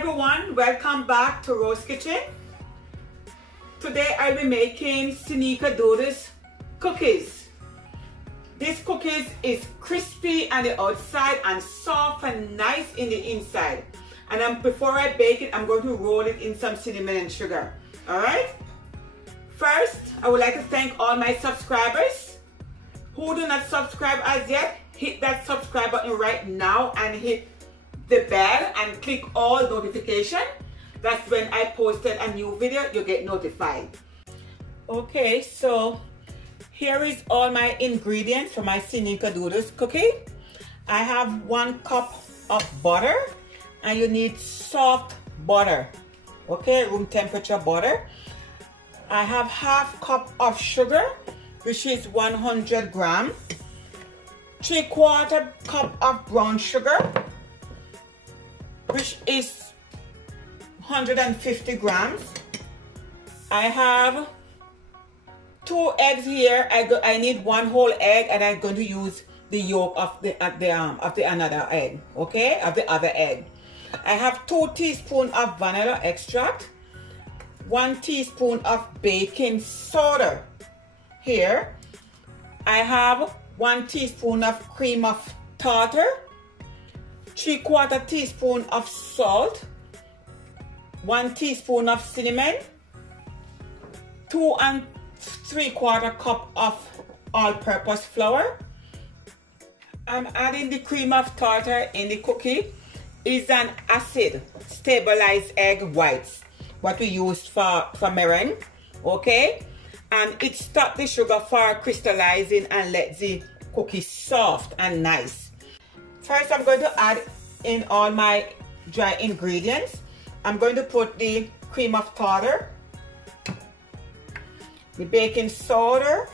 everyone, welcome back to Rose Kitchen. Today I'll be making Snickerdoodle cookies. This cookies is crispy on the outside and soft and nice in the inside. And before I bake it, I'm going to roll it in some cinnamon and sugar. Alright? First, I would like to thank all my subscribers who do not subscribe as yet. Hit that subscribe button right now and hit the bell and click all notification. That's when I posted a new video, you get notified. Okay, so here is all my ingredients for my Snickerdoodle cookie. I have 1 cup of butter, and you need soft butter, okay, room temperature butter. I have 1/2 cup of sugar, which is 100 grams, 3/4 cup of brown sugar, which is 150 grams. I have 2 eggs here. I need 1 whole egg, and I'm going to use the yolk of the another egg, okay, of the other egg. I have 2 teaspoons of vanilla extract, 1 teaspoon of baking soda. Here, I have 1 teaspoon of cream of tartar, 3/4 teaspoon of salt, 1 teaspoon of cinnamon, 2 3/4 cup of all-purpose flour. I'm adding the cream of tartar in the cookie. It's an acid stabilized egg whites, what we use for meringue, okay? And it stops the sugar for crystallizing and let the cookie soft and nice. First, I'm going to add in all my dry ingredients. I'm going to put the cream of tartar, the baking soda,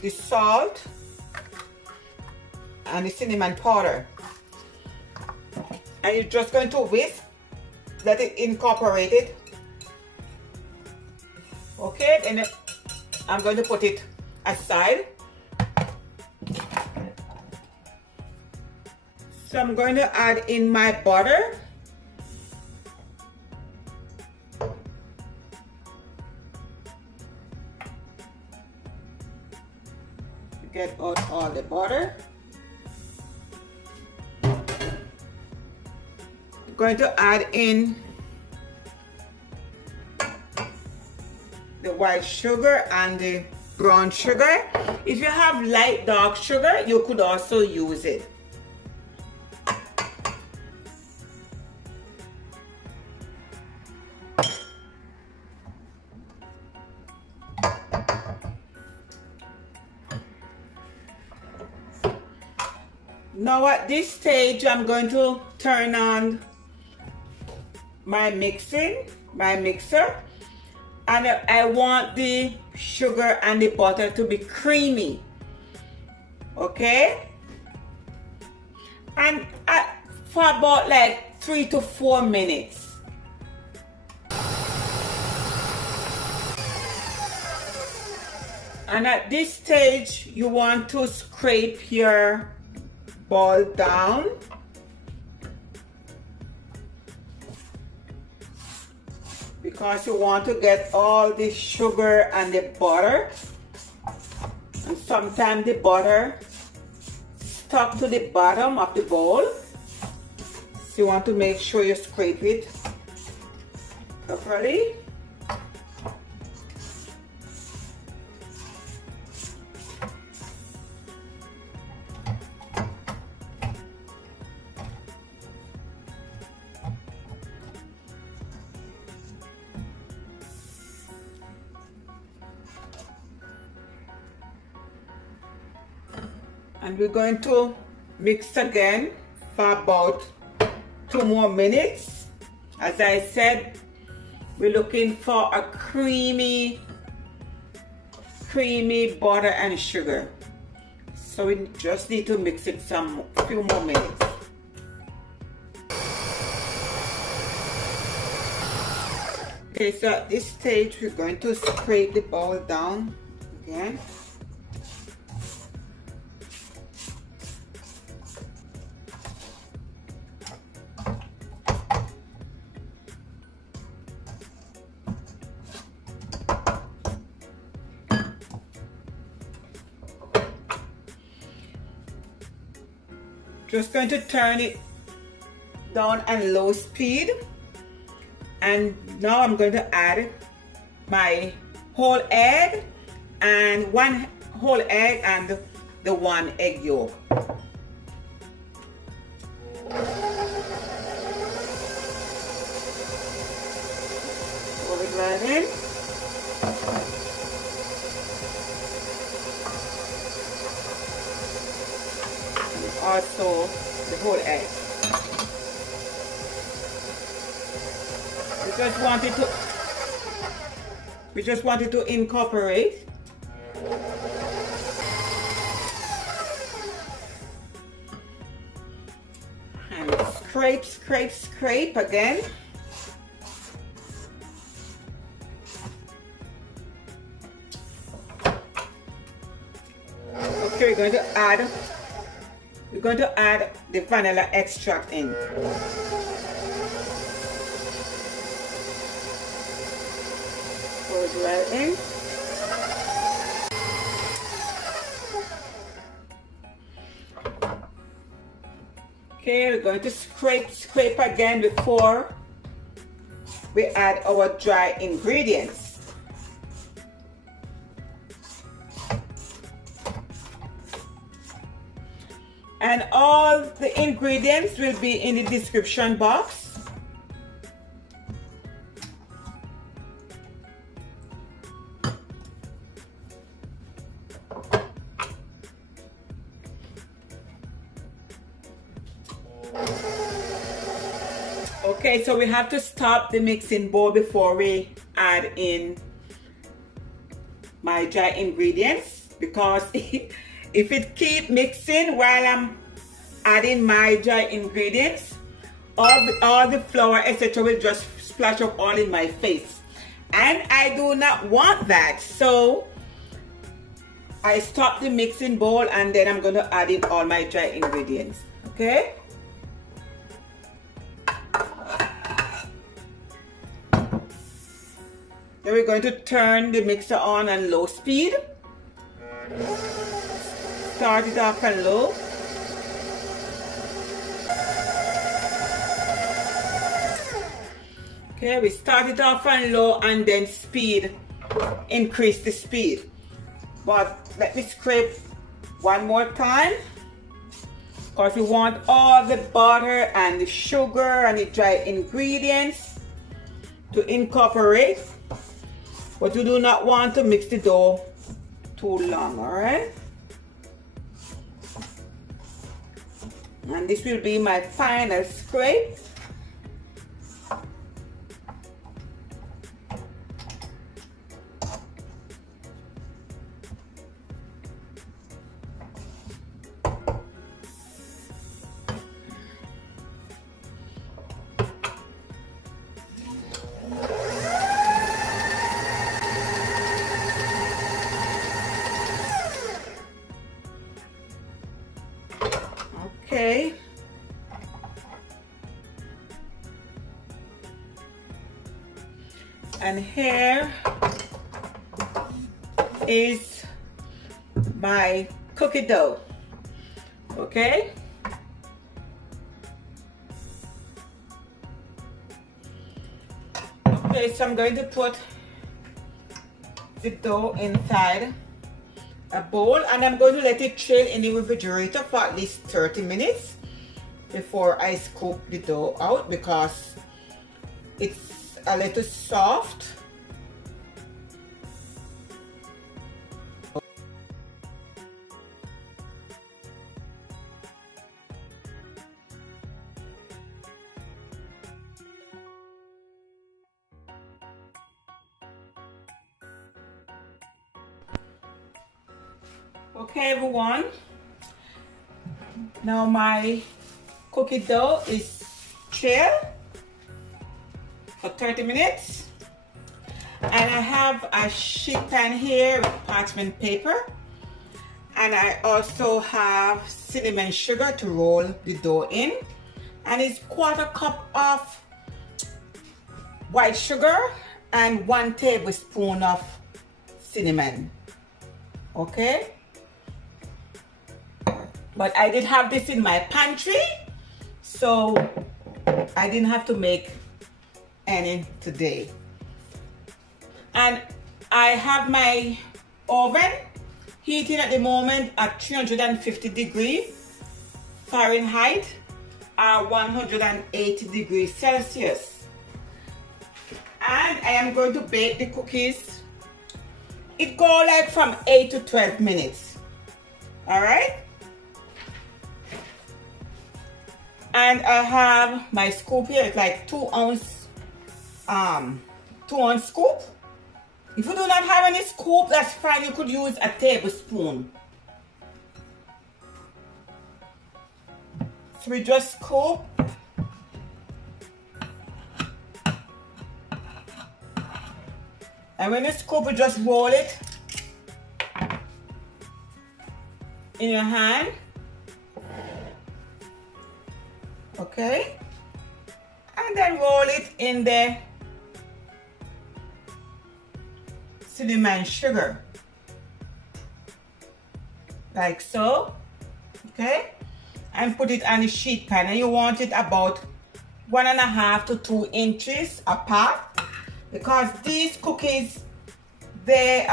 the salt, and the cinnamon powder. And you're just going to whisk, let it incorporate it. Okay, then I'm going to put it aside. So I'm going to add in my butter. Get out all the butter. I'm going to add in the white sugar and the brown sugar. If you have light dark sugar, you could also use it. Now at this stage, I'm going to turn on my mixer, and I want the sugar and the butter to be creamy, okay? And for about like 3 to 4 minutes. And at this stage, you want to scrape your ball down. Because you want to get all the sugar and the butter. And sometimes the butter stuck to the bottom of the bowl. So you want to make sure you scrape it properly. And we're going to mix again for about 2 more minutes. As I said, we're looking for a creamy butter and sugar. So we just need to mix it a few more minutes. Okay, so at this stage, we're going to scrape the bowl down again. Just going to turn it down on low speed. And now I'm going to add my whole egg and one whole egg and the 1 egg yolk. Pour it right in. And also the whole egg. We just wanted to incorporate. And scrape, scrape, scrape again. Okay, we're going to add the vanilla extract in. Pour it right in. Okay, we're going to scrape again before we add our dry ingredients. And all the ingredients will be in the description box. Okay, so we have to stop the mixing bowl before we add in my dry ingredients, because if it keep mixing while I'm adding my dry ingredients, all the flour, etc. will just splash up all in my face. And I do not want that. So I stop the mixing bowl and then I'm going to add in all my dry ingredients. Okay? Then we're going to turn the mixer on low speed. Start it off on low. Okay, we start it off on low and then increase the speed. But let me scrape one more time, because we want all the butter and the sugar and the dry ingredients to incorporate. But you do not want to mix the dough too long, all right? And this will be my final scrape. Okay. And here is my cookie dough. Okay. Okay, so I'm going to put the dough inside a bowl, and I'm going to let it chill in the refrigerator for at least 30 minutes before I scoop the dough out, because it's a little soft. Okay, everyone, now my cookie dough is chilled for 30 minutes, and I have a sheet pan here with parchment paper, and I also have cinnamon sugar to roll the dough in, and it's 1/4 cup of white sugar and 1 tablespoon of cinnamon. Okay. But I did have this in my pantry, so I didn't have to make any today. And I have my oven heating at the moment at 350 degrees Fahrenheit or 180 degrees Celsius. And I am going to bake the cookies. It goes like from 8 to 12 minutes. Alright? And I have my scoop here. It's like 2 ounce scoop. If you do not have any scoop, that's fine. You could use a tablespoon. So we just scoop. And when you scoop, you just roll it in your hand. Okay? And then roll it in the cinnamon sugar. Like so. Okay? And put it on the sheet pan. And you want it about 1.5 to 2 inches apart. Because these cookies, they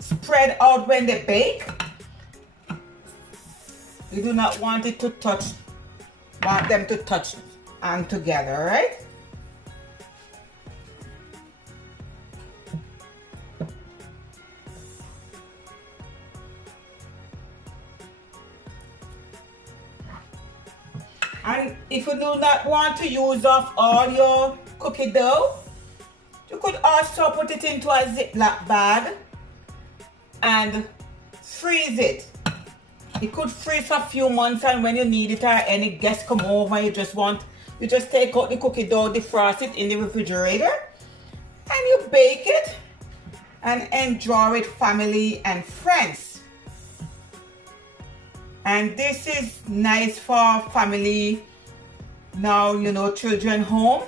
spread out when they bake. You do not want it to touch, want them to touch and together, right? And if you do not want to use off all your cookie dough, you could also put it into a Ziploc bag and freeze it. It could freeze for a few months, and when you need it or any guests come over, you just take out the cookie dough, defrost it in the refrigerator, and you bake it and enjoy it, family and friends. And this is nice for family now, you know, children home.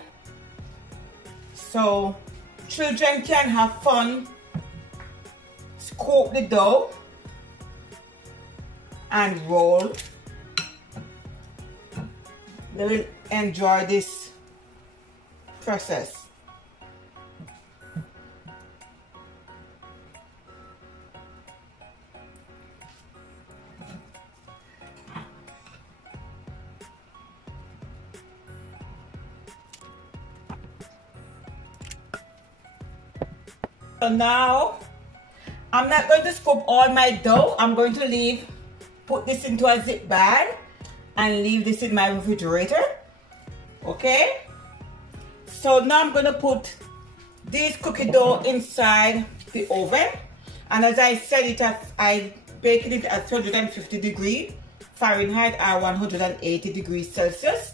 So children can have fun, scoop the dough and roll. They will enjoy this process. So now, I'm not going to scoop all my dough. I'm going to put this into a zip bag and leave this in my refrigerator. Okay? So now I'm going to put this cookie dough inside the oven. And as I said, I bake it at 350 degrees Fahrenheit or 180 degrees Celsius.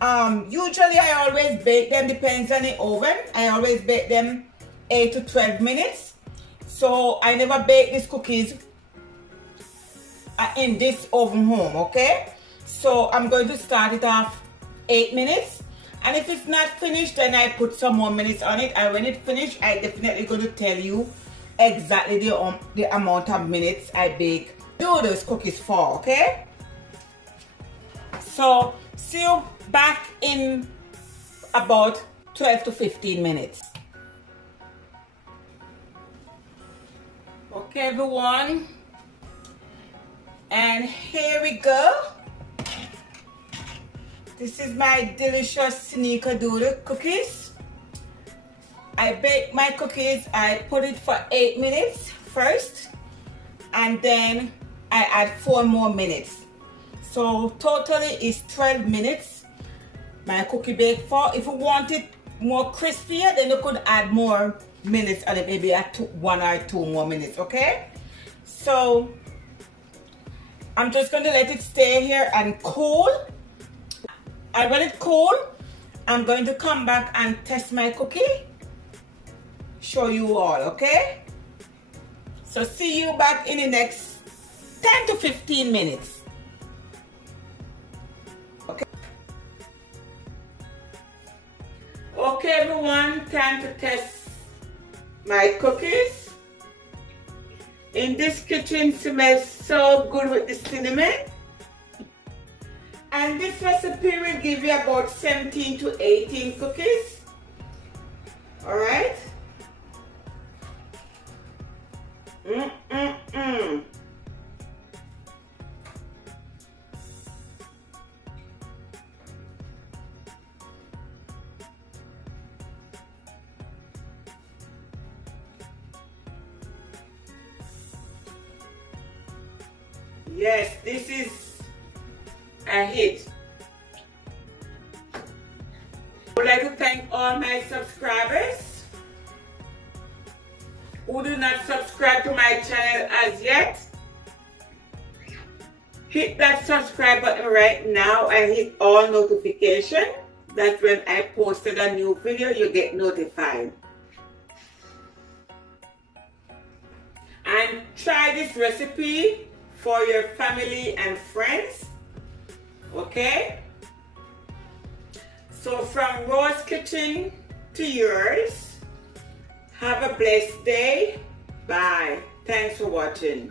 Usually I always bake them, depends on the oven. I always bake them 8 to 12 minutes. So I never bake these cookies in this oven home, okay? So I'm going to start it off 8 minutes. And if it's not finished, then I put some more minutes on it. And when it's finished, I definitely going to tell you exactly the amount of minutes I bake those cookies for, okay? So see you back in about 12 to 15 minutes. Okay, everyone, and here we go. This is my delicious Snickerdoodle cookies. I bake my cookies, I put it for 8 minutes first, and then I add 4 more minutes. So totally is 12 minutes my cookie bake for. If you want it more crispier, then you could add more minutes on it, maybe 1 or 2 more minutes, okay? So I'm just going to let it stay here and cool. And when it cool, I'm going to come back and test my cookie, show you all, okay? So see you back in the next 10 to 15 minutes. Okay, okay everyone, time to test my cookies. In this kitchen smells so good with the cinnamon. And this recipe will give you about 17 to 18 cookies. Alright? Yes, this is a hit. I would like to thank all my subscribers who do not subscribe to my channel as yet. Hit that subscribe button right now and hit all notifications. That when I posted a new video, you get notified. And try this recipe for your family and friends. Okay? So from Ro's kitchen to yours, have a blessed day. Bye. Thanks for watching.